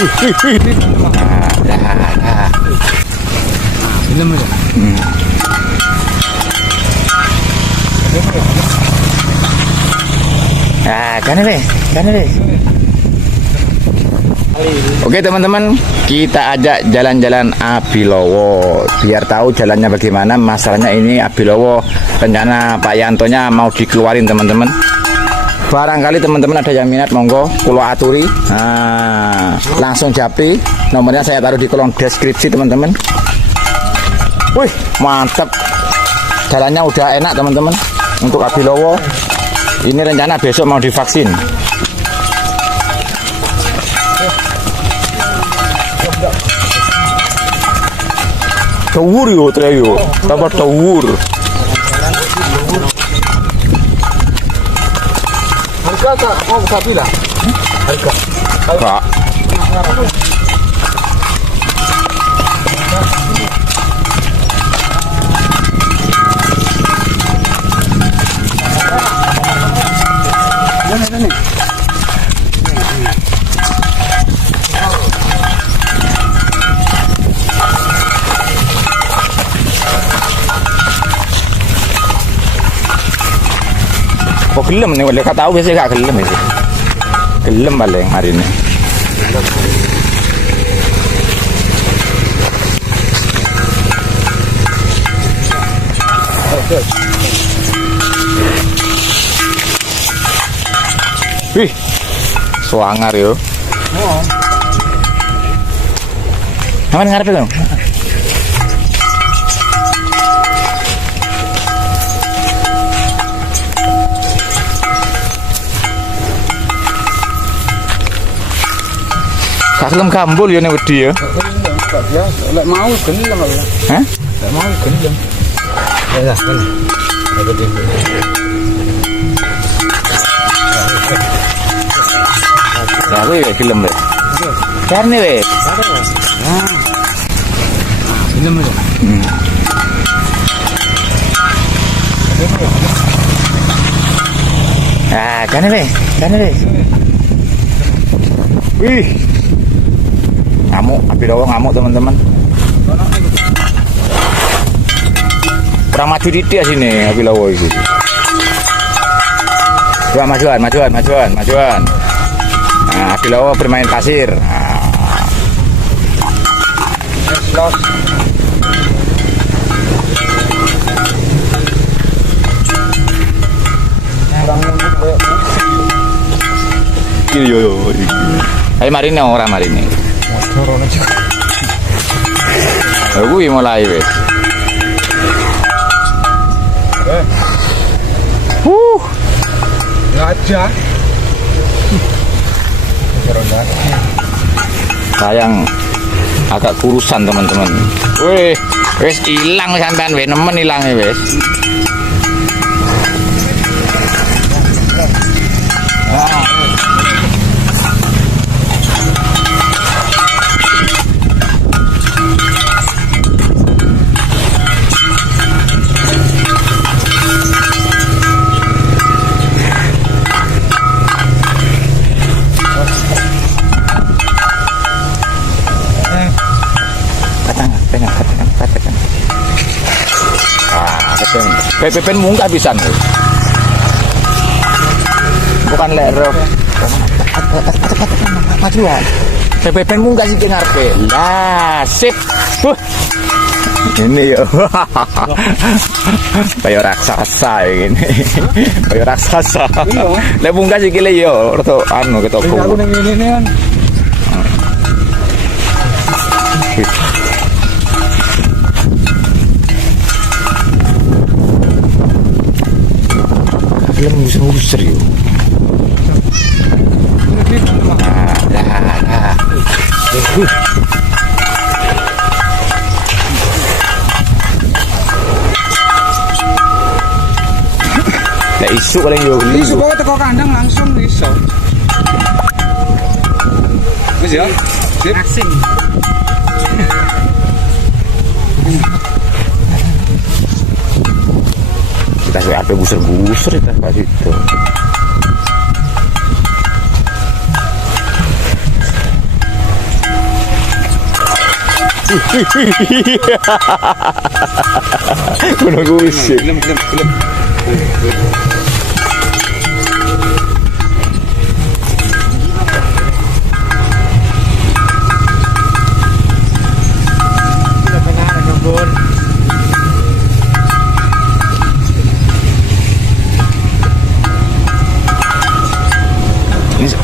Oke teman-teman, kita ajak jalan-jalan Abilowo biar tahu jalannya bagaimana. Masalahnya ini Abilowo rencana Pak Yantonya mau dikeluarin teman-teman. Barangkali teman-teman ada yang minat, monggo kulo aturi. Nah, langsung japri. Nomornya saya taruh di kolom deskripsi teman-teman. Wih, mantap. Jalannya udah enak teman-teman. Untuk Abilowo ini rencana besok mau divaksin. Tawur yo, treyo, tambah tawur. Harga tak mau sapi lah. Harga. Kak. Kok gelem nih, boleh kata tahu biasanya gak gelem itu. Gelem paling hari ini. Wih, suangar yo. Mana ngarep itu? Kagelem kambul ya nek wedi ya. Lek mau gelem lho. Hah? Lek mau gelem. Ya, kan. Ada di. Ya kuwi gelem wis. Karne wis. Nah. Gelem lho. Ah, kan wis. Wih. Ngamuk, Abilowo ngamuk teman-teman. Kurang maju titik sini Abilowo itu. Coba majuan. Nah, Abilowo bermain pasir. Los. Yo. Ayo marine ora marine. Aku mulai wes. Aja. Sayang agak kurusan teman-teman. Wih, wes hilang sampean wes, nemen hilangnya wes. Katakan. Pepen munggah pisan. Bukan lero. Majuan. Pepen munggah sih ngarepe. Lah, sip. Ini yo. Kayak raksasa ini. Kayak raksasa. Lah munggah sih kile yo, rada anu ketok. Aku ning ngene kan. Film ngusir yuk. Lah isu paling yo. Isu kok teko kandang langsung iso. Wis ya. Sip. Asing. Kita kayak apa gusur kita kasih itu. Gunung Gusik. Film.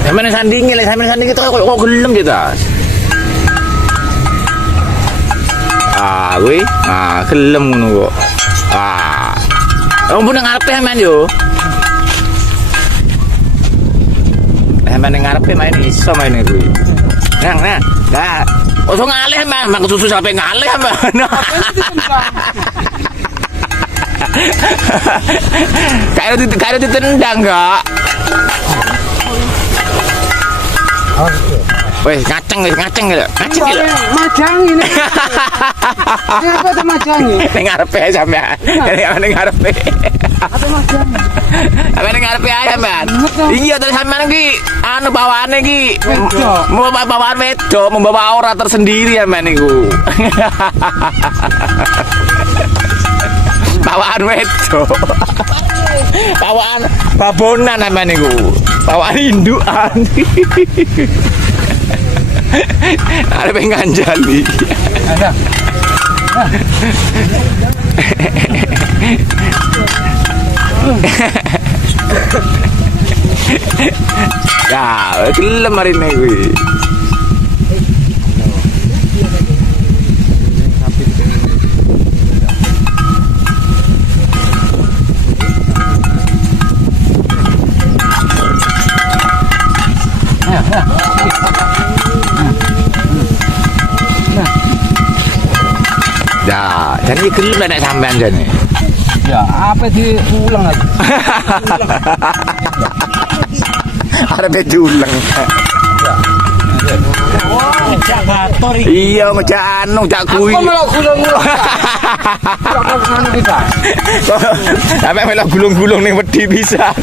Sampeyan sandingi lek sampeyan sandingi kok gelem gitu. Ah, kuwi. Ah, gelem ngono kok. Ah. Wong nang ngarepe sampean yo. Sampeyan nang ngarepe main iso main kuwi. Nang. Nah. Ojo ngalih sampean, mang susu sampe ngalih sampean. Kayak ditendang enggak? Weh, ngaceng gitu. Ngaceng gitu. Majang ini. Kenapa ada majang ini? Ning ngarepe sampean. Ning ngarepe. Apa majang? Apa ning ngarepe ae sampean? Iya, terus sampean iki anu bawaane iki bawaan wedok, membawa aura tersendiri sampean niku. Bawaan wedok. Bawaan babonan sampean niku. Bawaan indukan. Ada pengen jali. Ada. Ya, gelem hari ini kuwi. Ya, jadi gelem nek sampean jane. Ya, apa diulang lagi? Arep diulang. Ngejak bator iki. Iya, ngejak anu, ngejak kuwi. Aku malah gulung-gulung. Kok ngono kita? Sampe melok gulung-gulung ning wedi bisa.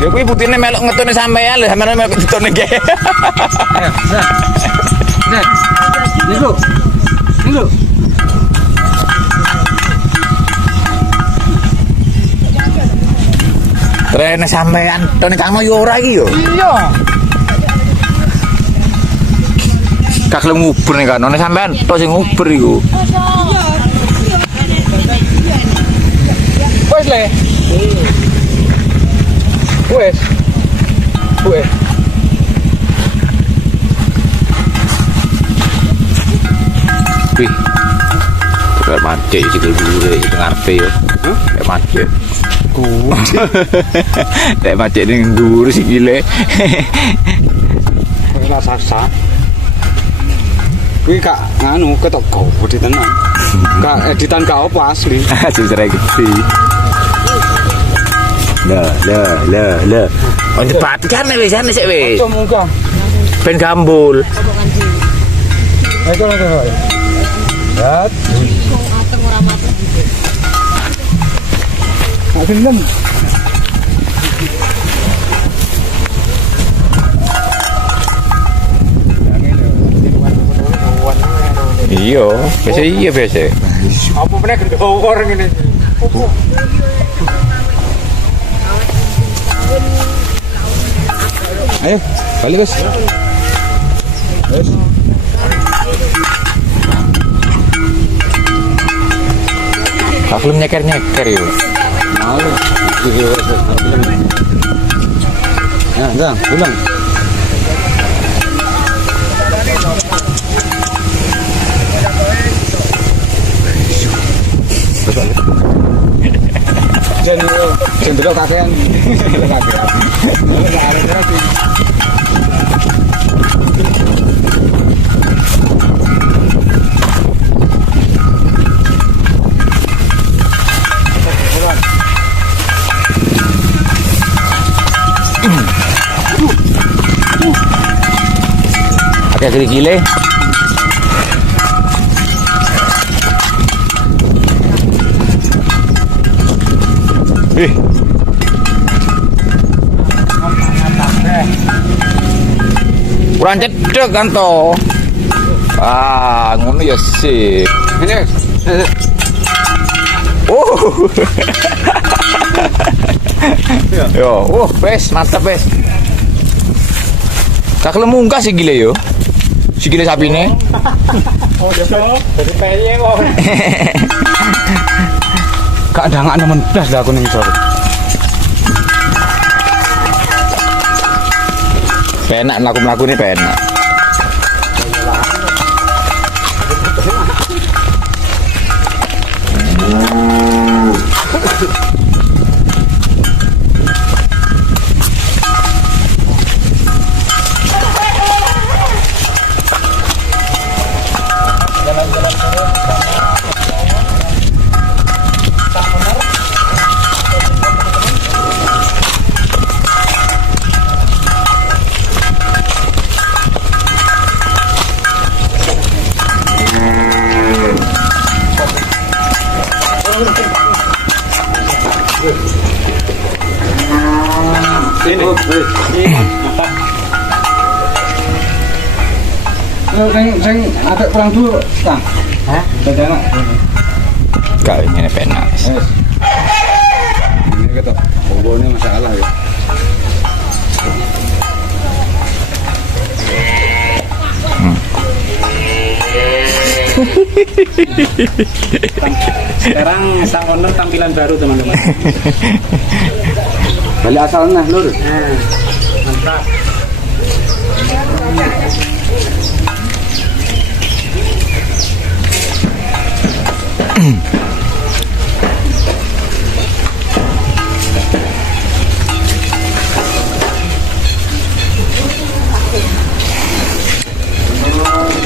Ya kuwi putine melok ngetune sampean lho, sampean melok ditone ge. Nah. Niku. Trene sampean tone kamu yo ora iki yo. Iya. Gak gelem nguber nih kan, sampean tok sing nguber iku. Wes le. Wes. Wih. Kayak mancing sikil bulu iki ngarepe yo. Kayak mancing. Kayak mancing ning dhuwur sikile. Ora saksa. Kuwi kak nganu ketok gede tenan. Kak editan kak apa asli? Susah gede. Lah. Oh, dipatikan wis jane sik wis. Muga. Ben gambul. Ayo lah. Lihat. Gelem. Iya, biasa. Apa meneh gendowor ngene. Ayo, balik Gus. Kak belum nyeker yuk. Malu. Ya, pulang. Cenderung kakean. Pakai gile. Kurang cedek kan to. Ah, ngono ya sih. Ini. Oh. Yo, pes, mantap pes. Kak munggah sih gile yo. Si gile sapi ini. Oh, jadi pengen kok. Kak dangak nemen blas lah aku ning sore. Penak mlaku-mlaku ini penak. Ini. Sing apik kurang dulu, Kang. Hah? Dadana. Kak ini penak. Ini ketok. Bobone masalah ya. Sekarang sang owner tampilan baru teman-teman. Balik asalnya, Lur. Nah, mantap.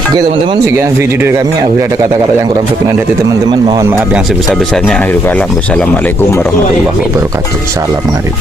Oke teman-teman, sekian video dari kami. Apabila ada kata-kata yang kurang berkenan hati teman-teman, mohon maaf yang sebesar-besarnya. Akhirul kalam. Wassalamualaikum warahmatullahi wabarakatuh. Salam ngarip.